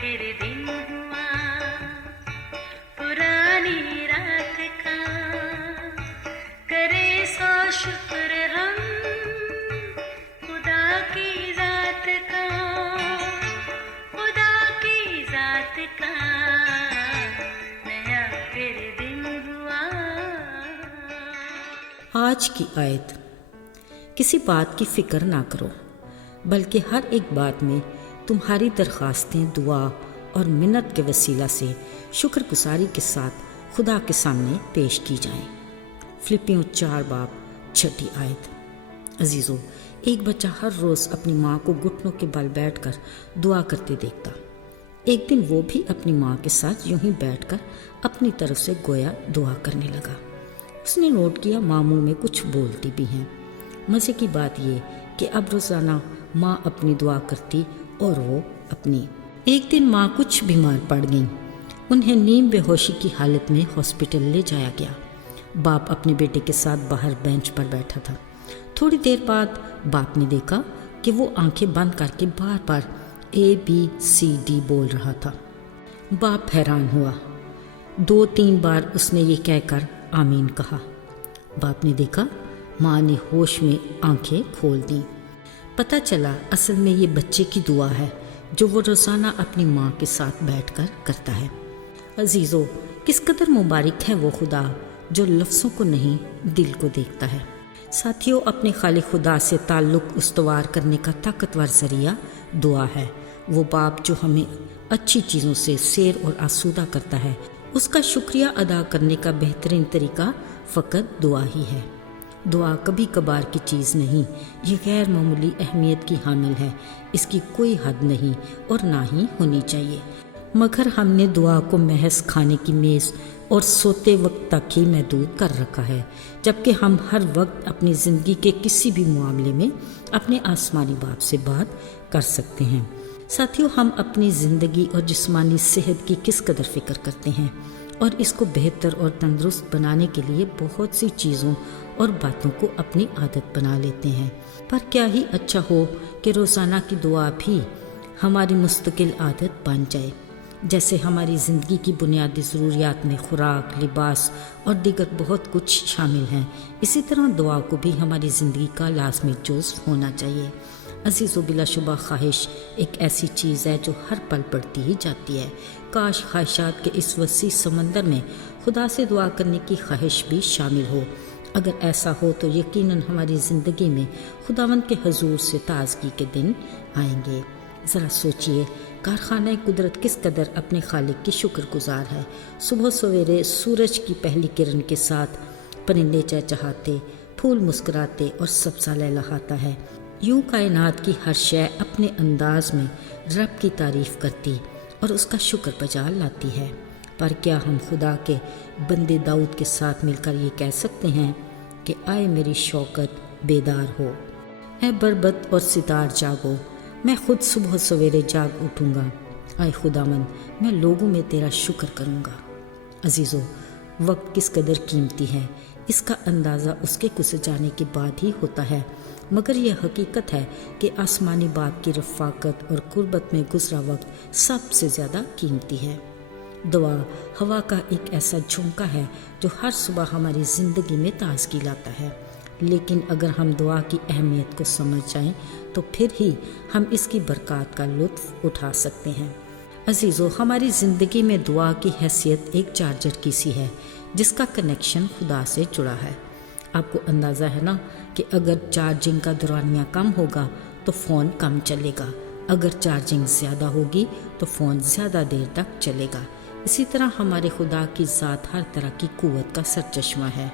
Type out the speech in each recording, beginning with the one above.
फिर दिन हुआ पुरानी रात का, करे सो शुक्र हम खुदा की जात का, खुदा की जात का, नया फिर दिन हुआ। आज की आयत, किसी बात की फिक्र ना करो बल्कि हर एक बात में तुम्हारी दरख्वास्तें दुआ और मिन्नत के वसीला से शुक्रगुजारी के साथ खुदा के सामने पेश की जाएं। फिलिपियों 4 बाब 6 आयत। अजीज़ों, एक बच्चा हर रोज़ अपनी माँ को घुटनों के बल बैठकर दुआ करते देखता। एक दिन वो भी अपनी माँ के साथ यूं ही बैठकर अपनी तरफ से गोया दुआ करने लगा। उसने नोट किया माँ मुँह में कुछ बोलती भी हैं। मज़े की बात ये कि अब रोज़ाना माँ अपनी दुआ करती और वो अपनी। एक दिन माँ कुछ बीमार पड़ गईं। उन्हें नीम बेहोशी की हालत में हॉस्पिटल ले जाया गया। बाप अपने बेटे के साथ बाहर बेंच पर बैठा था। थोड़ी देर बाद बाप ने देखा कि वो आंखें बंद करके बार बार ABCD बोल रहा था। बाप हैरान हुआ। 2-3 बार उसने ये कहकर आमीन कहा। बाप ने देखा माँ ने होश में आंखें खोल दी। पता चला असल में ये बच्चे की दुआ है जो वो रोज़ाना अपनी माँ के साथ बैठकर करता है। अजीज़ों, किस कदर मुबारक है वो खुदा जो लफ्ज़ों को नहीं दिल को देखता है। साथियों, अपने खालिक खुदा से ताल्लुक़ उस्तवार करने का ताकतवर ज़रिया दुआ है। वो बाप जो हमें अच्छी चीज़ों से सैर और आसूदा करता है, उसका शुक्रिया अदा करने का बेहतरीन तरीका फ़कत दुआ ही है। दुआ कभी कभार की चीज़ नहीं, ये गैर मामूली अहमियत की हामिल है। इसकी कोई हद नहीं और ना ही होनी चाहिए, मगर हमने दुआ को महज खाने की मेज़ और सोते वक्त तक ही महदूद कर रखा है, जबकि हम हर वक्त अपनी ज़िंदगी के किसी भी मामले में अपने आसमानी बाप से बात कर सकते हैं। साथियों, हम अपनी ज़िंदगी और जिस्मानी सेहत की किस कदर फ़िक्र करते हैं और इसको बेहतर और तंदुरुस्त बनाने के लिए बहुत सी चीज़ों और बातों को अपनी आदत बना लेते हैं। पर क्या ही अच्छा हो कि रोज़ाना की दुआ भी हमारी मुस्तकिल आदत बन जाए। जैसे हमारी ज़िंदगी की बुनियादी ज़रूरियात में खुराक, लिबास और दीगर बहुत कुछ शामिल हैं, इसी तरह दुआ को भी हमारी ज़िंदगी का लाज़मी जुज़ होना चाहिए। अज़ीज़ों, बिलाशुबा ख्वाहिश एक ऐसी चीज़ है जो हर पल बढ़ती ही जाती है। काश ख्वाहिशात के इस वसी समंदर में खुदा से दुआ करने की ख्वाहिश भी शामिल हो। अगर ऐसा हो तो यकीनन हमारी ज़िंदगी में खुदावंद के हजूर से ताज़गी के दिन आएंगे। ज़रा सोचिए, कारखाना कुदरत किस कदर अपने खालिक की शुक्रगुजार है। सुबह सवेरे सूरज की पहली किरण के साथ परिंदे चहचहाते, फूल मुस्कुराते और सब्ज़ा लहलहाता है। यूं कायनात की हर शय अपने अंदाज में रब की तारीफ़ करती और उसका शुक्र बजा लाती है। पर क्या हम खुदा के बंदे दाऊद के साथ मिलकर ये कह सकते हैं कि आए मेरी शौकत बेदार हो, ऐ बरबत और सितार जागो, मैं खुद सुबह सवेरे जाग उठूँगा, आए खुदावन मैं लोगों में तेरा शुक्र करूँगा। अजीज़ों, वक्त किस कदर कीमती है, इसका अंदाज़ा उसके गुज़र जाने के बाद ही होता है, मगर यह हकीकत है कि आसमानी बाप की रफ़ाकत और कुर्बत में गुज़रा वक्त सबसे ज़्यादा कीमती है। दुआ हवा का एक ऐसा झोंका है जो हर सुबह हमारी ज़िंदगी में ताज़गी लाता है, लेकिन अगर हम दुआ की अहमियत को समझ जाएं तो फिर ही हम इसकी बरकत का लुत्फ़ उठा सकते हैं। अजीज़ों, हमारी ज़िंदगी में दुआ की हैसियत एक चार्जर की सी है जिसका कनेक्शन खुदा से जुड़ा है। आपको अंदाज़ा है ना कि अगर चार्जिंग का दौरानिया कम होगा तो फ़ोन कम चलेगा, अगर चार्जिंग ज़्यादा होगी तो फ़ोन ज़्यादा देर तक चलेगा। इसी तरह हमारे खुदा की ज़ात हर तरह की क़ुव्वत का सरचश्मा है,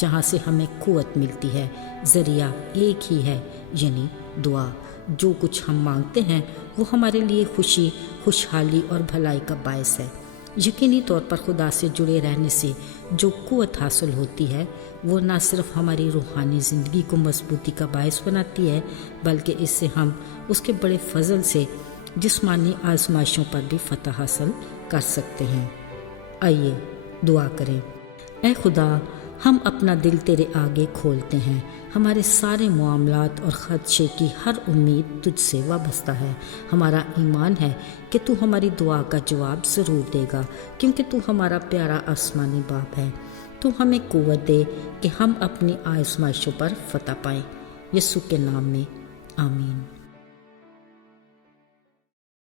जहाँ से हमें क़ुव्वत मिलती है। ज़रिया एक ही है, यानी दुआ। जो कुछ हम मांगते हैं वो हमारे लिए खुशी, खुशहाली और भलाई का बायस है। यकीनी तौर पर खुदा से जुड़े रहने से जो क़ुव्वत हासिल होती है वो न सिर्फ हमारी रूहानी ज़िंदगी को मजबूती का बायस बनाती है, बल्कि इससे हम उसके बड़े फजल से जिस्मानी आजमाइशों पर भी फतह हासिल कर सकते हैं। आइए दुआ करें। ऐ खुदा, ہم اپنا دل تیرے آگے کھولتے ہیں، ہمارے سارے معاملات اور خدشے کی ہر امید تجھ سے وابستہ ہے۔ ہمارا ایمان ہے کہ تو ہماری دعا کا جواب ضرور دے گا، کیونکہ تو ہمارا پیارا آسمانی باپ ہے۔ تو ہمیں قوت دے کہ ہم اپنی آزمائشوں پر فتح پائیں۔ یسوع کے نام میں آمین۔